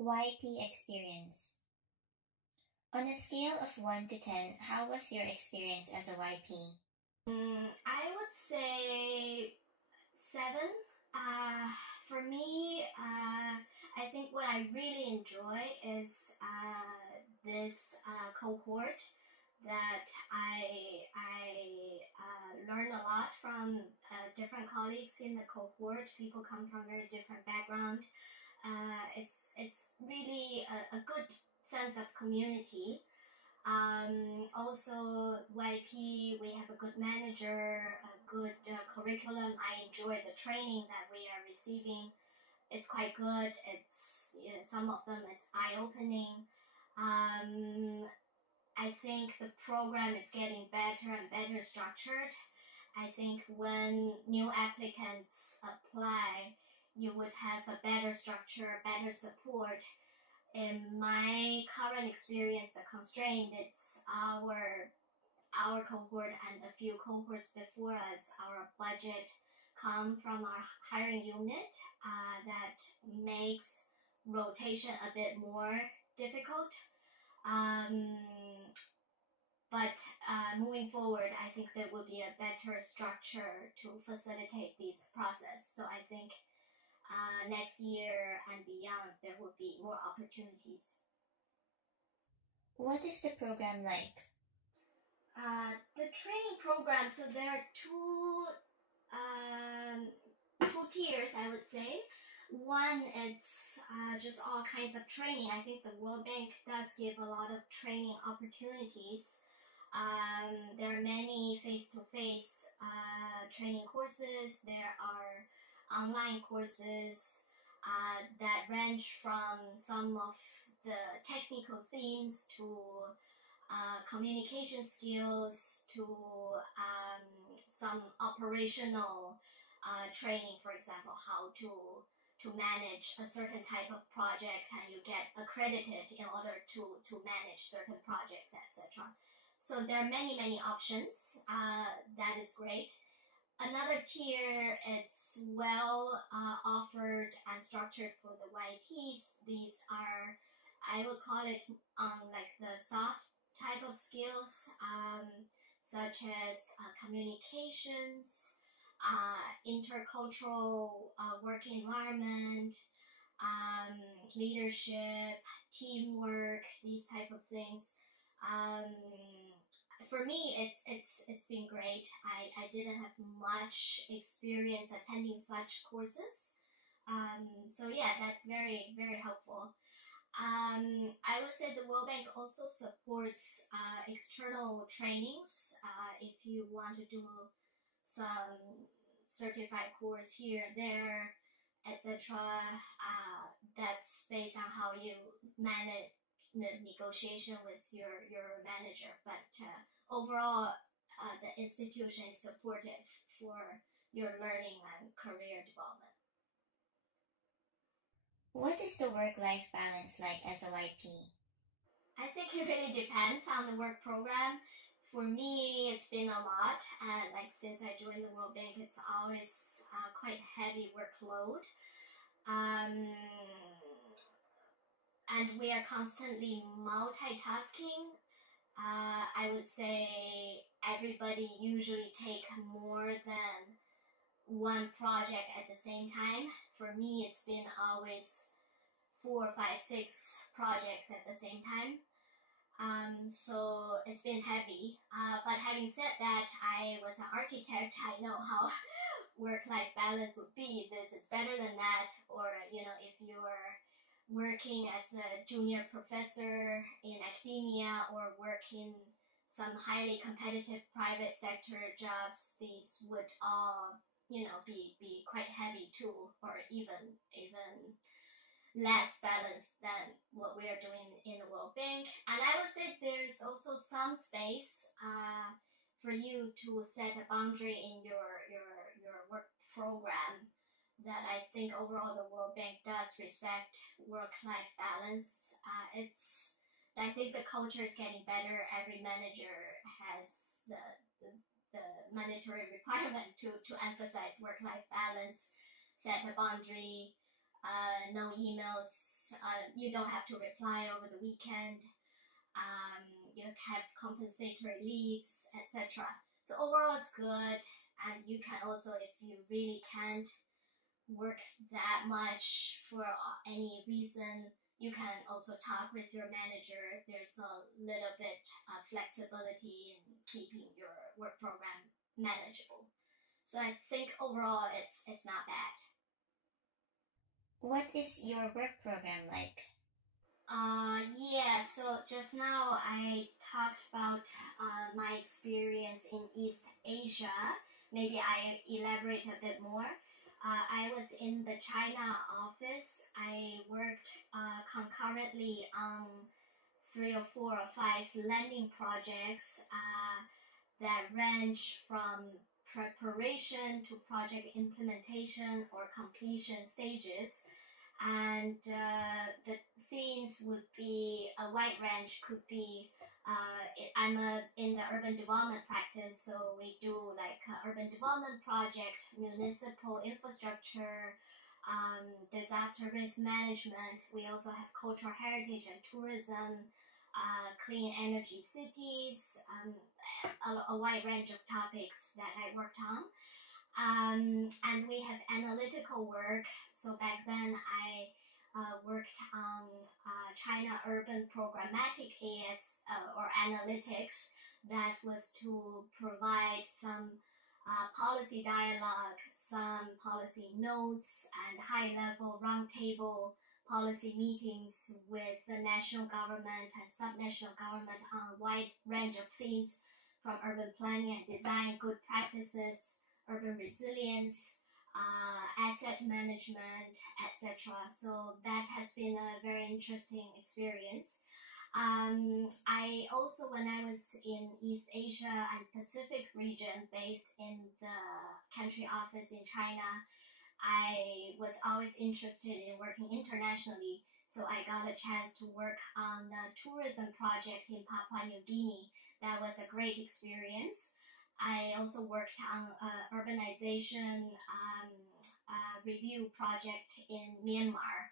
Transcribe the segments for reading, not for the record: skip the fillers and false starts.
YP experience. On a scale of 1 to 10, how was your experience as a YP? I would say 7. For me, I think what I really enjoy is this cohort that I learn a lot from different colleagues in the cohort. People come from very different backgrounds. It's really a good sense of community. Also, YP, we have a good manager, a good curriculum. I enjoy the training that we are receiving. It's quite good. Some of them is eye-opening. I think the program is getting better and better structured. I think when new applicants apply, you would have a better structure, better support. In my current experience, the constraint is our cohort and a few cohorts before us. Our budget come from our hiring unit that makes rotation a bit more difficult. But moving forward, I think there will be a better structure to facilitate this process. So I think next year and beyond, there will be more opportunities. What is the program like? The training program, so there are two tiers, I would say. One is just all kinds of training. I think the World Bank does give a lot of training opportunities. There are many face-to-face training courses. There are online courses that range from some of the technical themes to communication skills to some operational training, for example, how to manage a certain type of project, and you get accredited in order to manage certain projects, etc. So there are many options. That is great. Another tier, it's well offered and structured for the YPs. These are, I would call it like the soft type of skills, such as communications, intercultural work environment, leadership, teamwork, these type of things. For me, it's been great. I didn't have much experience attending such courses, so yeah, that's very helpful. I would say the World Bank also supports external trainings. If you want to do some certified course here, there, etc. That's based on how you manage the negotiation with your manager. But overall, the institution is supportive for your learning and career development. What is the work-life balance like as a YP? I think it really depends on the work program. For me, it's been a lot, and like since I joined the World Bank, it's always quite heavy workload. And we are constantly multitasking. I would say everybody usually take more than one project at the same time. For me, it's been always 4, 5, 6 projects at the same time. So it's been heavy. But having said that, I was an architect. I know how work-life balance would be. This is better than that. Or, if you're working as a junior professor in academia or work in some highly competitive private sector jobs, these would all, be quite heavy too, or even less balanced than what we are doing in the World Bank. And I would say there's also some space for you to set a boundary in your work program that I think overall the World Bank does respect work-life balance. I think the culture is getting better. Every manager has the mandatory requirement to emphasize work-life balance, set a boundary, no emails You don't have to reply over the weekend. You have compensatory leaves, etc. So overall, it's good. And you can also, if you really can't work that much for any reason, you can also talk with your manager. There's a little bit of flexibility in keeping your work program manageable. So I think overall it's not bad. What is your work program like? Yeah, so just now I talked about my experience in East Asia. Maybe I elaborate a bit more. I was in the China office. I worked concurrently on 3 or 4 or 5 lending projects that range from preparation to project implementation or completion stages. And the themes would be a wide range. Could be I'm in the urban development practice, so we do like urban development project, municipal infrastructure, disaster risk management. We also have cultural heritage and tourism, clean energy cities, a wide range of topics that I worked on. And we have analytical work. So back then I worked on China Urban Programmatic AS or analytics that was to provide some policy dialogue, some policy notes, and high-level roundtable policy meetings with the national government and subnational government on a wide range of themes from urban planning and design, good practices, urban resilience, asset management, etc. So that has been a very interesting experience. I also, when I was in East Asia and Pacific region, based in the country office in China, I was always interested in working internationally. So I got a chance to work on the tourism project in Papua New Guinea. That was a great experience. I also worked on an urbanization review project in Myanmar.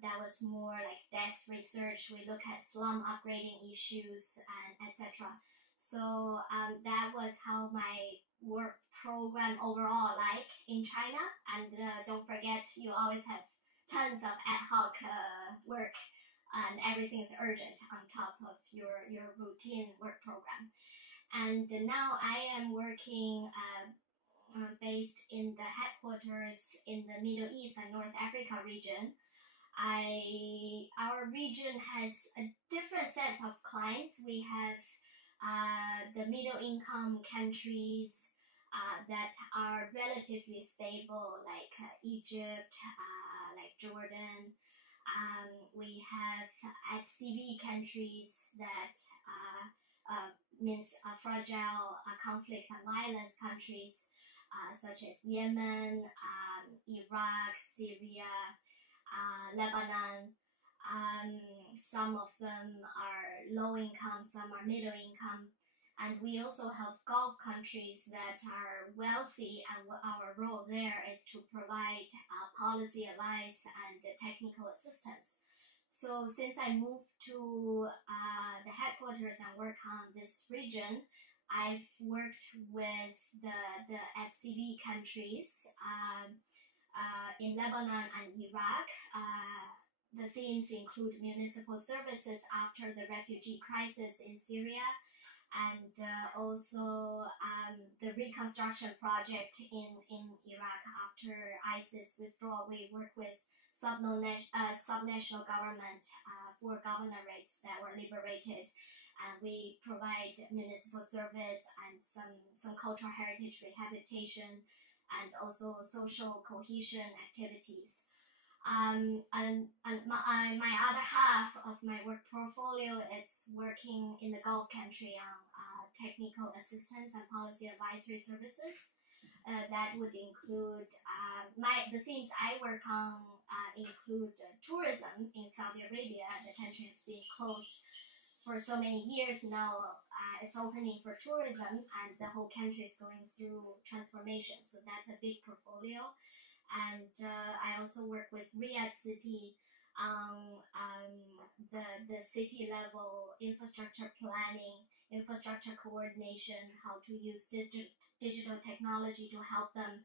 That was more like desk research. We look at slum upgrading issues and etc. So that was how my work program overall like in China. And don't forget, you always have tons of ad hoc work, and everything's urgent on top of your routine work program. And now I am working based in the headquarters in the Middle East and North Africa region. Our region has a different set of clients. We have the middle income countries that are relatively stable, like Egypt, like Jordan. We have FCV countries that means fragile conflict and violence countries such as Yemen, Iraq, Syria, Lebanon. Some of them are low income, some are middle income. And we also have Gulf countries that are wealthy, and our role there is to provide policy advice and technical assistance. So since I moved to the headquarters and work on this region, I've worked with the FCV countries in Lebanon and Iraq. The themes include municipal services after the refugee crisis in Syria, and also the reconstruction project in Iraq after ISIS withdrawal. We work with subnational government for governorates that were liberated, and we provide municipal service and some cultural heritage rehabilitation and also social cohesion activities. And my other half of my work portfolio is working in the Gulf country on technical assistance and policy advisory services. That would include the themes I work on include tourism in Saudi Arabia. The country has been closed for so many years now. It's opening for tourism, and the whole country is going through transformation. So that's a big portfolio. And I also work with Riyadh City the city level infrastructure planning, infrastructure coordination, how to use digital technology to help them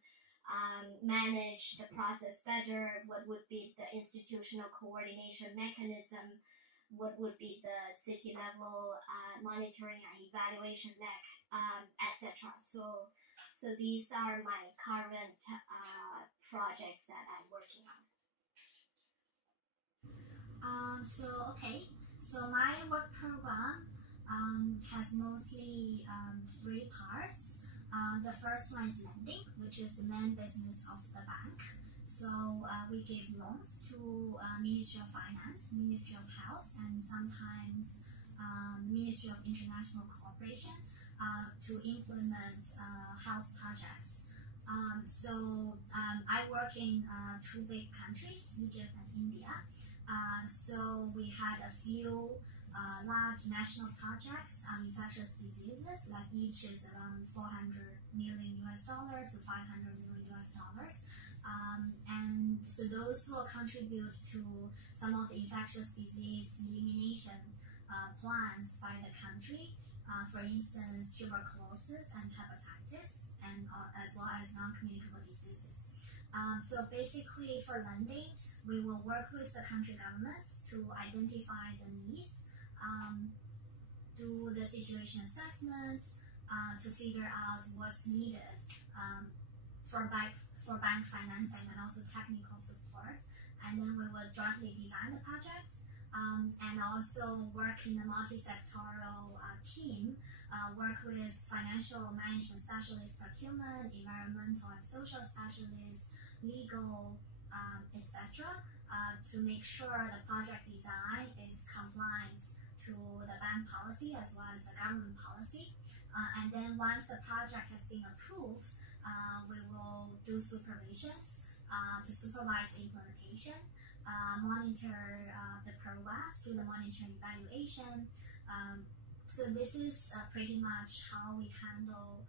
manage the process better, what would be the institutional coordination mechanism, what would be the city level monitoring and evaluation leg, etc. So these are my current projects that I'm working on. So my work program has mostly three parts. The first one is lending, which is the main business of the bank. So we give loans to Ministry of Finance, Ministry of Health, and sometimes Ministry of International Cooperation to implement health projects. I work in two big countries, Egypt and India. So we had a few large national projects on infectious diseases, like each is around 400 million US dollars to 500 million US dollars. And so those will contribute to some of the infectious disease elimination plans by the country. For instance, tuberculosis and hepatitis, and as well as non-communicable diseases. So basically for lending, we will work with the country governments to identify the needs, do the situation assessment, to figure out what's needed for bank financing and also technical support. And then we will jointly design the project and also work in a multi-sectoral team, work with financial management specialists, procurement, environmental and social specialists, legal, etc., to make sure the project design is compliant to the bank policy as well as the government policy. And then once the project has been approved, we will do supervisions to supervise the implementation, monitor the progress, do the monitoring evaluation. So this is pretty much how we handle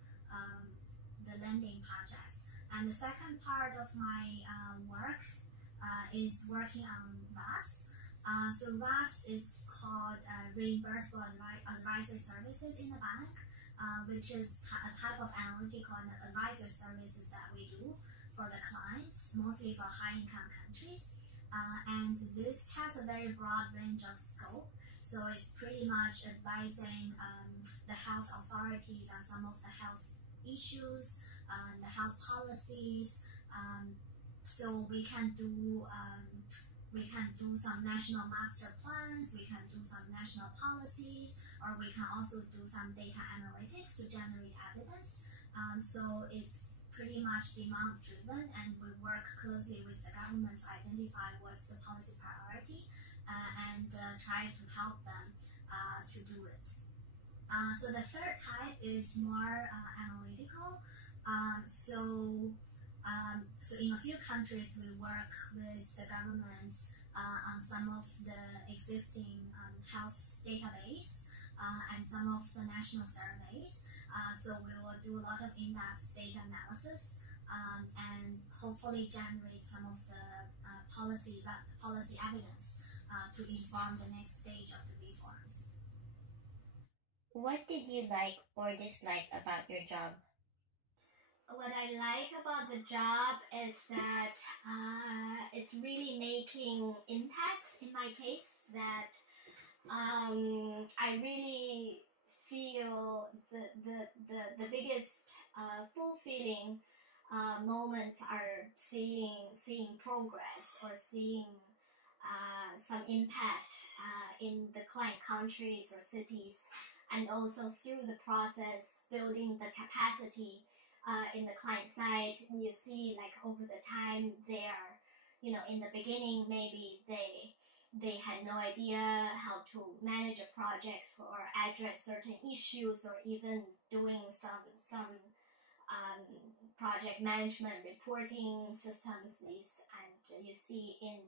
the lending projects. And the second part of my work is working on RAS. So RAS is called Reimbursable Advisory Services in the bank, which is a type of analytical and advisory services that we do for the clients, mostly for high-income countries. And this has a very broad range of scope. So it's pretty much advising the health authorities on some of the health issues, the health policies. So we can do some national master plans, we can do some national policies, or we can also do some data analytics to generate evidence. So it's pretty much demand driven, and we work closely with the government to identify what's the policy priority and try to help them to do it. So the third type is more analytical. So in a few countries, we work with the governments on some of the existing health database and some of the national surveys. So we will do a lot of in-depth data analysis and hopefully generate some of the policy evidence to inform the next stage of the reforms. What did you like or dislike about your job? What I like about the job is that it's really making impacts in my case, that I really feel the biggest fulfilling moments are seeing progress or seeing some impact in the client countries or cities, and also through the process building the capacity in the client side. You see, like over the time, they are, in the beginning maybe they had no idea how to manage a project or address certain issues, or even doing some project management reporting systems. And you see in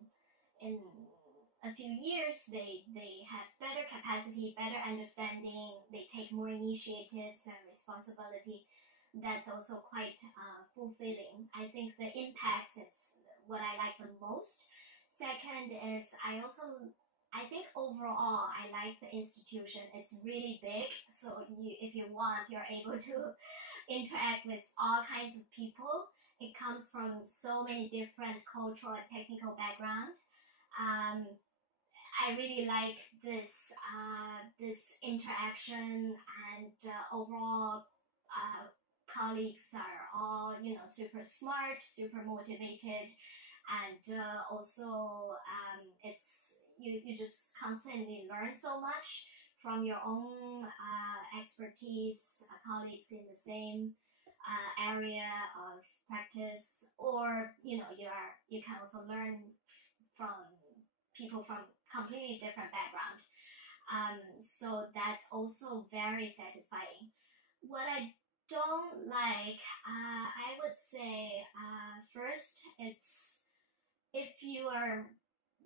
a few years they have better capacity, better understanding, they take more initiatives and responsibility. That's also quite fulfilling. I think the impacts is what I like the most. Second is I think overall I like the institution. It's really big, so if you want, you're able to interact with all kinds of people. It comes from so many different cultural and technical backgrounds. Um, I really like this interaction, and overall colleagues are all super smart, super motivated, and also it's you just constantly learn so much from your own expertise, colleagues in the same area of practice, or you can also learn from people from completely different backgrounds. So that's also very satisfying. What I don't like, I would say, first, it's if you are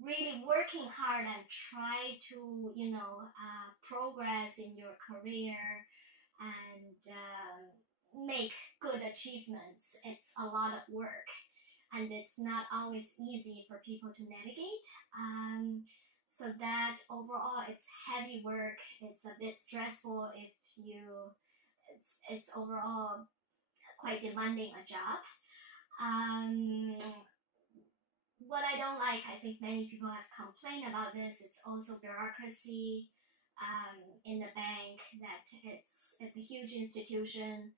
really working hard and try to, progress in your career and make good achievements, it's a lot of work. And it's not always easy for people to navigate. So that overall, it's heavy work. It's a bit stressful if it's overall quite demanding a job. What I don't like, I think many people have complained about this. It's also bureaucracy in the bank. That it's a huge institution.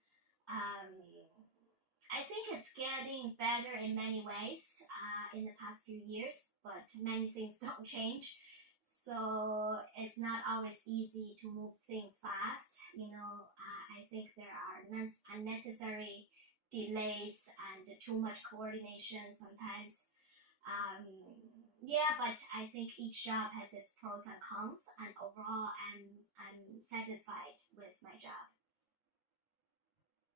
I think it's getting better in many ways in the past few years, but many things don't change. So it's not always easy to move things fast. I think there are unnecessary delays and too much coordination sometimes. Yeah, but I think each job has its pros and cons, and overall, I'm satisfied with my job.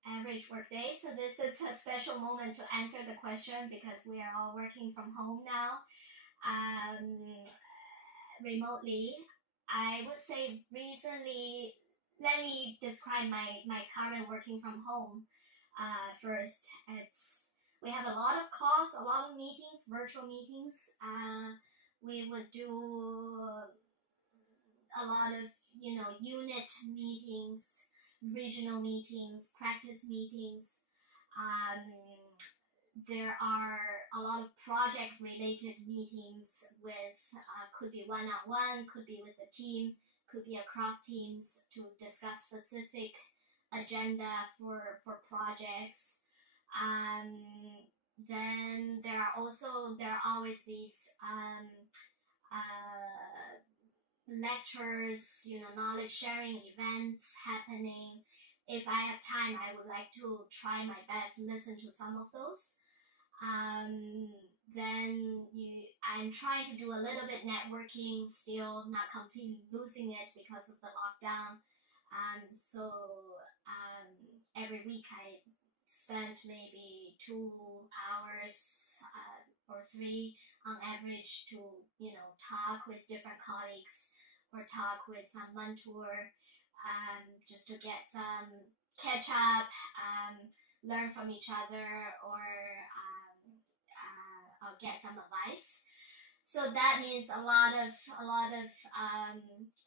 Average workday. So this is a special moment to answer the question because we are all working from home now, remotely. I would say recently, let me describe my current working from home. First, we have a lot of calls, a lot of meetings, virtual meetings. We would do a lot of unit meetings, regional meetings, practice meetings. There are a lot of project-related meetings with could be one-on-one, could be with a team, could be across teams to discuss specific agenda for projects. Then there are always these lectures, knowledge sharing events happening. If I have time, I would like to try my best listen to some of those. Then I'm trying to do a little bit networking, still not completely losing it because of the lockdown. So every week I spent maybe 2 hours or 3 on average to talk with different colleagues or talk with some mentor, just to get some catch up, learn from each other, or get some advice. So that means a lot of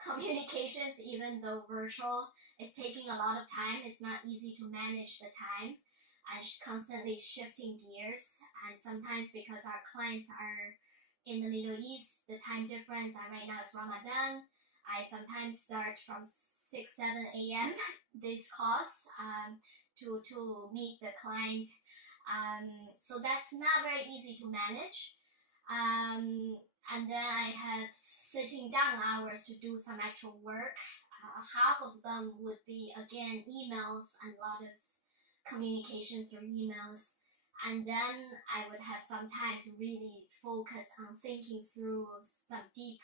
communications, even though virtual. It's taking a lot of time. It's not easy to manage the time and constantly shifting gears. And sometimes because our clients are in the Middle East, the time difference, and right now it's Ramadan, I sometimes start from 6, 7 a.m. these calls to meet the client. So that's not very easy to manage. And then I have sitting down hours to do some actual work. Half of them would be, again, emails and a lot of communication through emails. And then I would have some time to really focus on thinking through some deep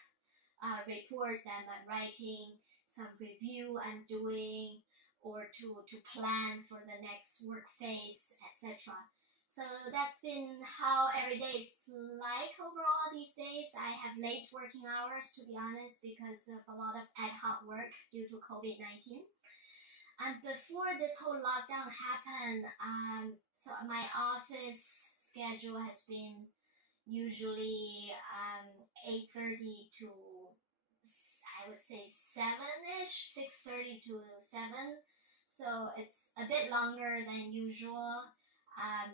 report that I'm writing, some review I'm doing, or to plan for the next work phase, etc. So that's been how every day is like overall these days. I have late working hours, to be honest, because of a lot of ad hoc work due to COVID-19. And before this whole lockdown happened, so my office schedule has been, usually 8:30 to, I would say, 7-ish, 6:30 to 7. So it's a bit longer than usual.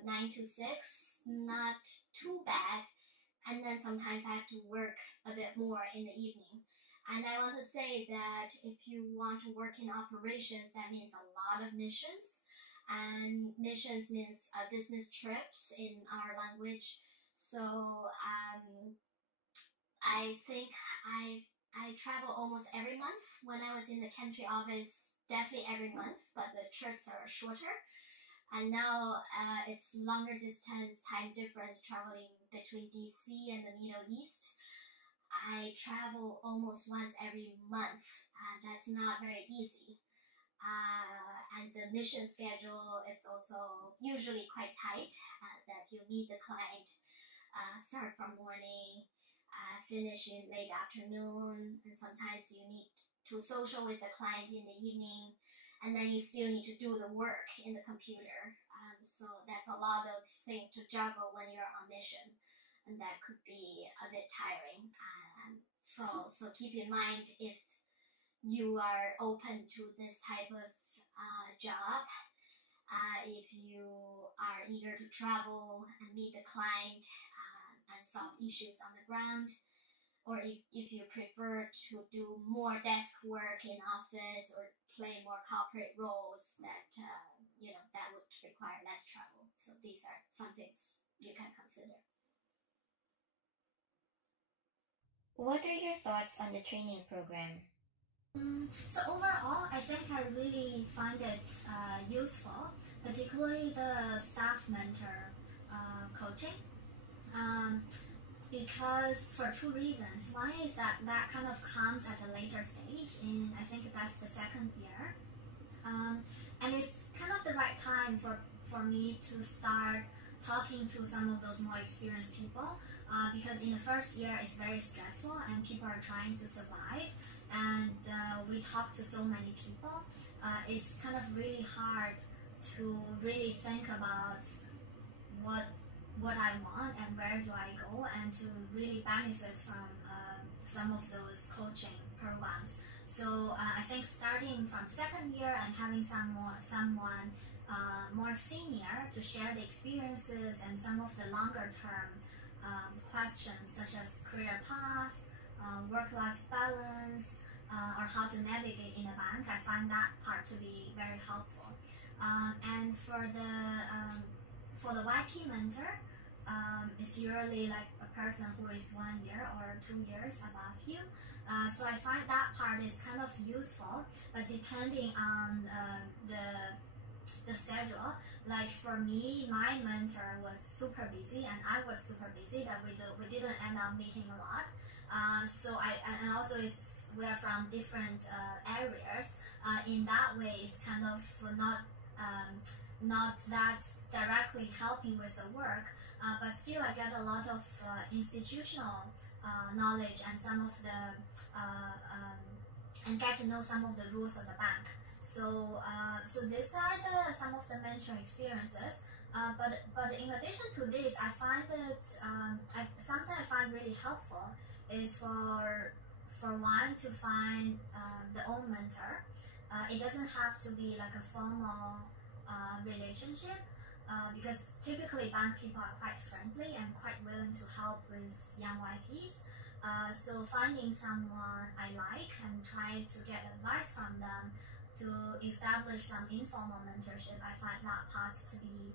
9 to 6, not too bad. And then sometimes I have to work a bit more in the evening. And I want to say that if you want to work in operations, that means a lot of missions. And missions means business trips in our language. So I think I travel almost every month. When I was in the country office, definitely every month, but the trips are shorter. And now it's longer distance, time difference, traveling between DC and the Middle East. I travel almost once every month. That's not very easy. And the mission schedule is also usually quite tight, that you meet the client, start from morning, finish in late afternoon, and sometimes you need to social with the client in the evening, and then you still need to do the work in the computer. So that's a lot of things to juggle when you're on mission, and that could be a bit tiring. So keep in mind, if you are open to this type of job, if you are eager to travel and meet the client and solve issues on the ground, or if you prefer to do more desk work in office or play more corporate roles, that that would require less travel. So these are some things you can consider. What are your thoughts on the training program? So overall, I think I really find it useful, particularly the staff mentor coaching. Because for two reasons. One is that kind of comes at a later stage, in I think that's the second year, and it's kind of the right time for me to start talking to some of those more experienced people, because in the first year it's very stressful and people are trying to survive, and we talk to so many people. It's kind of really hard to really think about what I want and where do I go, and to really benefit from some of those coaching programs. So I think starting from second year and having someone more senior to share the experiences and some of the longer term questions, such as career path, work-life balance, or how to navigate in a bank, I find that part to be very helpful. And for the YP mentor, it's usually like a person who is 1 year or 2 years above you. So I find that part is kind of useful, but depending on the schedule. Like for me, my mentor was super busy and I was super busy, that we didn't end up meeting a lot. So and also we are from different areas. In that way, it's kind of not that directly helping with the work, but still I get a lot of institutional knowledge and some of the and get to know some of the rules of the bank. So these are some of the mentoring experiences. But in addition to this, I find that something I find really helpful is for one to find the own mentor. It doesn't have to be like a formal relationship, because typically bank people are quite friendly and quite willing to help with young YPs. So finding someone I like and try to get advice from them to establish some informal mentorship, I find that part to be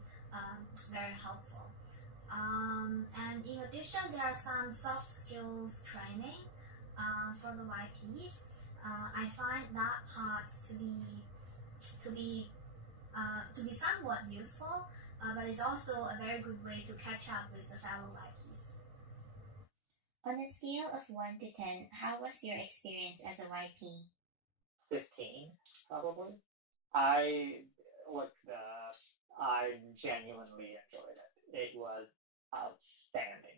very helpful. And in addition, there are some soft skills training for the YPs. I find that part to be somewhat useful, but it's also a very good way to catch up with the fellow YPs. On a scale of 1 to 10, how was your experience as a YP? 15, probably. I I genuinely enjoyed it. It was outstanding.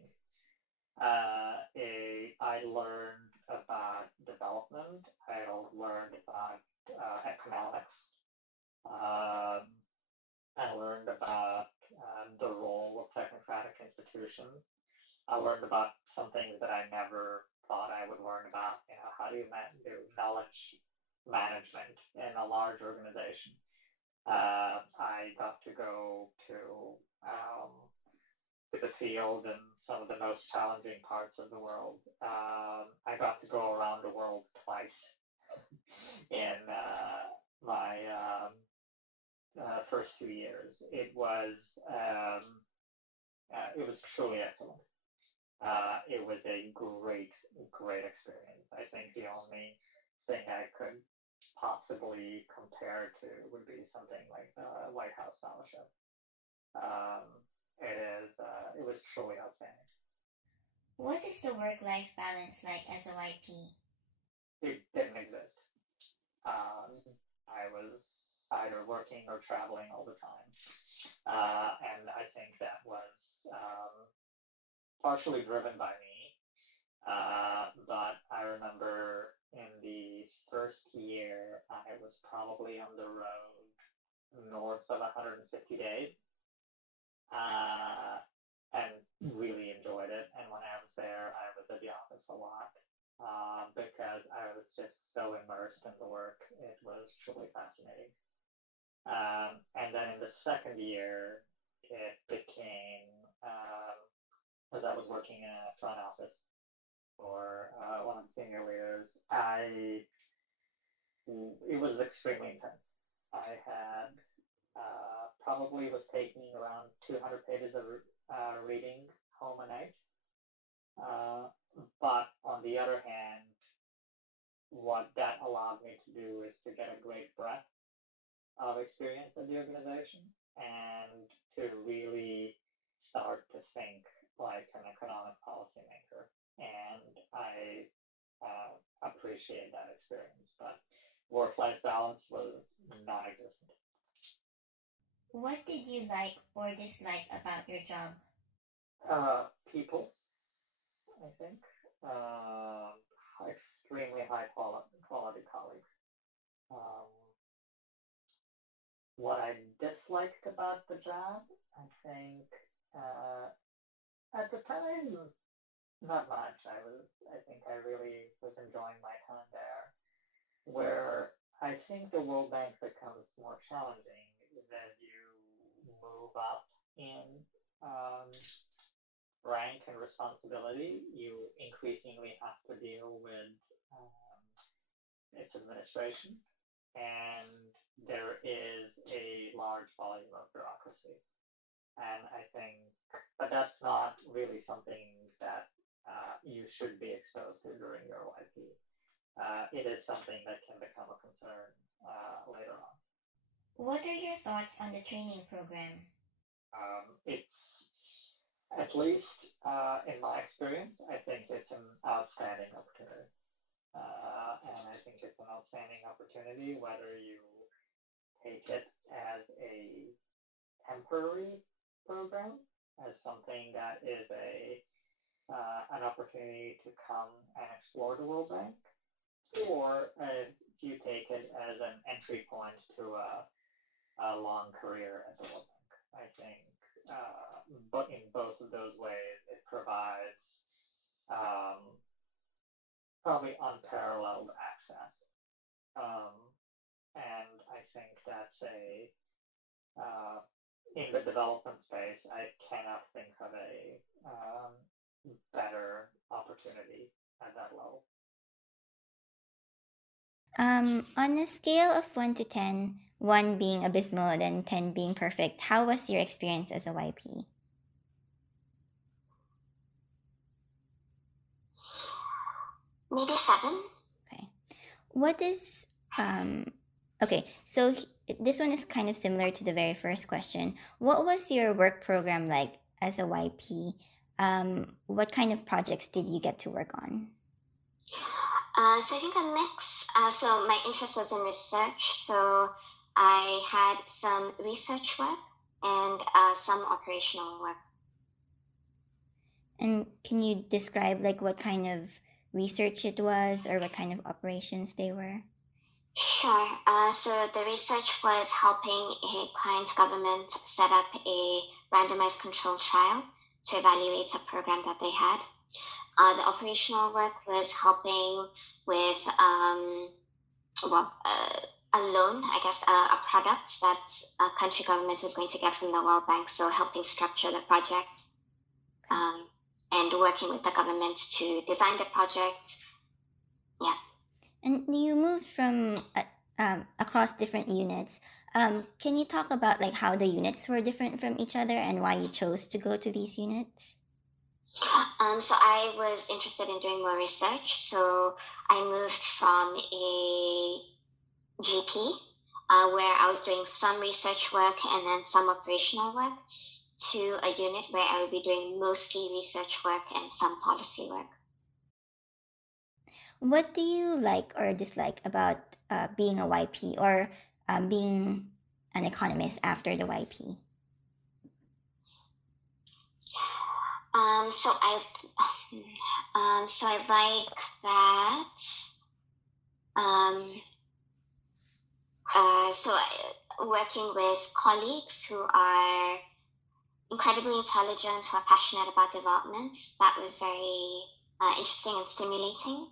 I learned about development. I learned about economics. Um, I learned about the role of technocratic institutions. I learned about some things that I never thought I would learn about. How do you do knowledge management in a large organization? I got to go um, to the field and some of the most challenging parts of the world. I got to go around the world twice in my first 2 years. It was truly excellent. It was a great, great experience. I think the only thing I could possibly compare to would be something like the White House Fellowship. Um, it was truly outstanding. What is the work-life balance like as a YP? It didn't exist. Um, I was either working or traveling all the time, and I think that was um, partially driven by me. But I remember in the first year, I was probably on the road north of 150 days, uh, and really enjoyed it. And when I was there, I was at the office a lot because I was just so immersed in the work. It was truly fascinating. And then in the second year, it became, as I was working in a front office for one of the senior leaders, it was extremely intense. I had probably was taking around 200 pages of reading home a night. Uh, but on the other hand, what that allowed me to do is to get a great breadth of experience at the organization and to really start to think like an economic policymaker. And I appreciate that experience. But work-life balance was non-existent. What did you like or dislike about your job? People, I think, uh, extremely high quality colleagues. Um, what I disliked about the job, I think, uh, at the time, not much. I think I really was enjoying my time there. Where I think the World Bank becomes more challenging is as you move up in um, rank and responsibility, you increasingly have to deal with um, its administration, and there is a large volume of bureaucracy. And I think, but that's not really something that you should be exposed to during your YP. It is something that can become a concern later on. What are your thoughts on the training program? It's at least in my experience, I think it's an outstanding opportunity. And I think it's an outstanding opportunity whether you take it as a temporary program, as something that is an opportunity to come and explore the World Bank, or if you take it as an entry point to a long career at the World Bank. I think, but in both of those ways, it provides um, probably unparalleled access. Um, and I think that's in the development space, I cannot think of a better opportunity at that level. On a scale of 1 to 10, 1 being abysmal and 10 being perfect, how was your experience as a YP? Maybe 7. Okay. What is, okay, so this one is kind of similar to the very first question. What was your work program like as a YP? What kind of projects did you get to work on? So I think a mix. So my interest was in research. So I had some research work and some operational work. And can you describe like what kind of research it was or what kind of operations they were? Sure. So the research was helping a client's government set up a randomized control trial to evaluate a program that they had. The operational work was helping with well, a loan, I guess, a product that a country government was going to get from the World Bank. So helping structure the project and working with the government to design the project. Yeah. And you moved from across different units. Can you talk about like how the units were different from each other and why you chose to go to these units? So I was interested in doing more research. So I moved from a GP, where I was doing some research work and then some operational work, to a unit where I would be doing mostly research work and some policy work. What do you like or dislike about being a YP or being an economist after the YP? So I like that. Working with colleagues who are incredibly intelligent, who are passionate about development, that was very interesting and stimulating.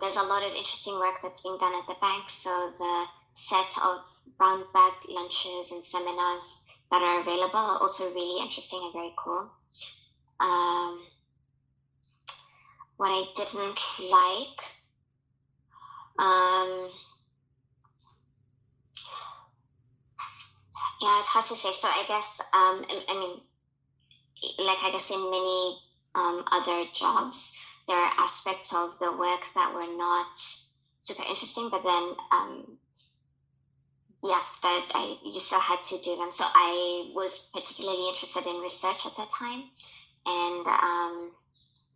There's a lot of interesting work that's being done at the bank. So the set of brown bag lunches and seminars that are available are also really interesting and very cool. What I didn't like, yeah, it's hard to say. So I guess, I mean, like I guess in many other jobs, there are aspects of the work that were not super interesting, but then yeah, that you still had to do them. So I was particularly interested in research at that time, and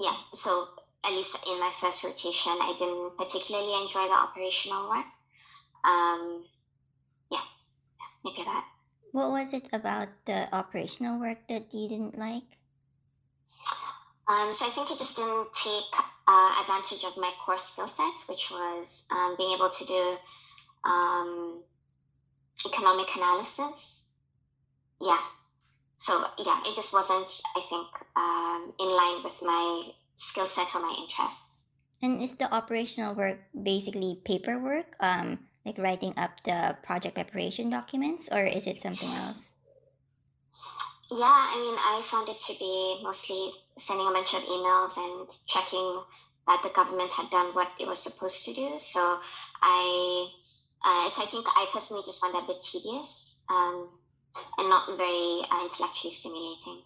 yeah, so at least in my first rotation, I didn't particularly enjoy the operational work. Yeah, maybe that. What was it about the operational work that you didn't like? So I think it just didn't take advantage of my core skill set, which was being able to do economic analysis. Yeah. So yeah, it just wasn't, I think, in line with my skill set or my interests. And is the operational work basically paperwork, like writing up the project preparation documents, or is it something else? Yeah, I mean, I found it to be mostly sending a bunch of emails and checking that the government had done what it was supposed to do. So I think I personally just found that a bit tedious and not very intellectually stimulating.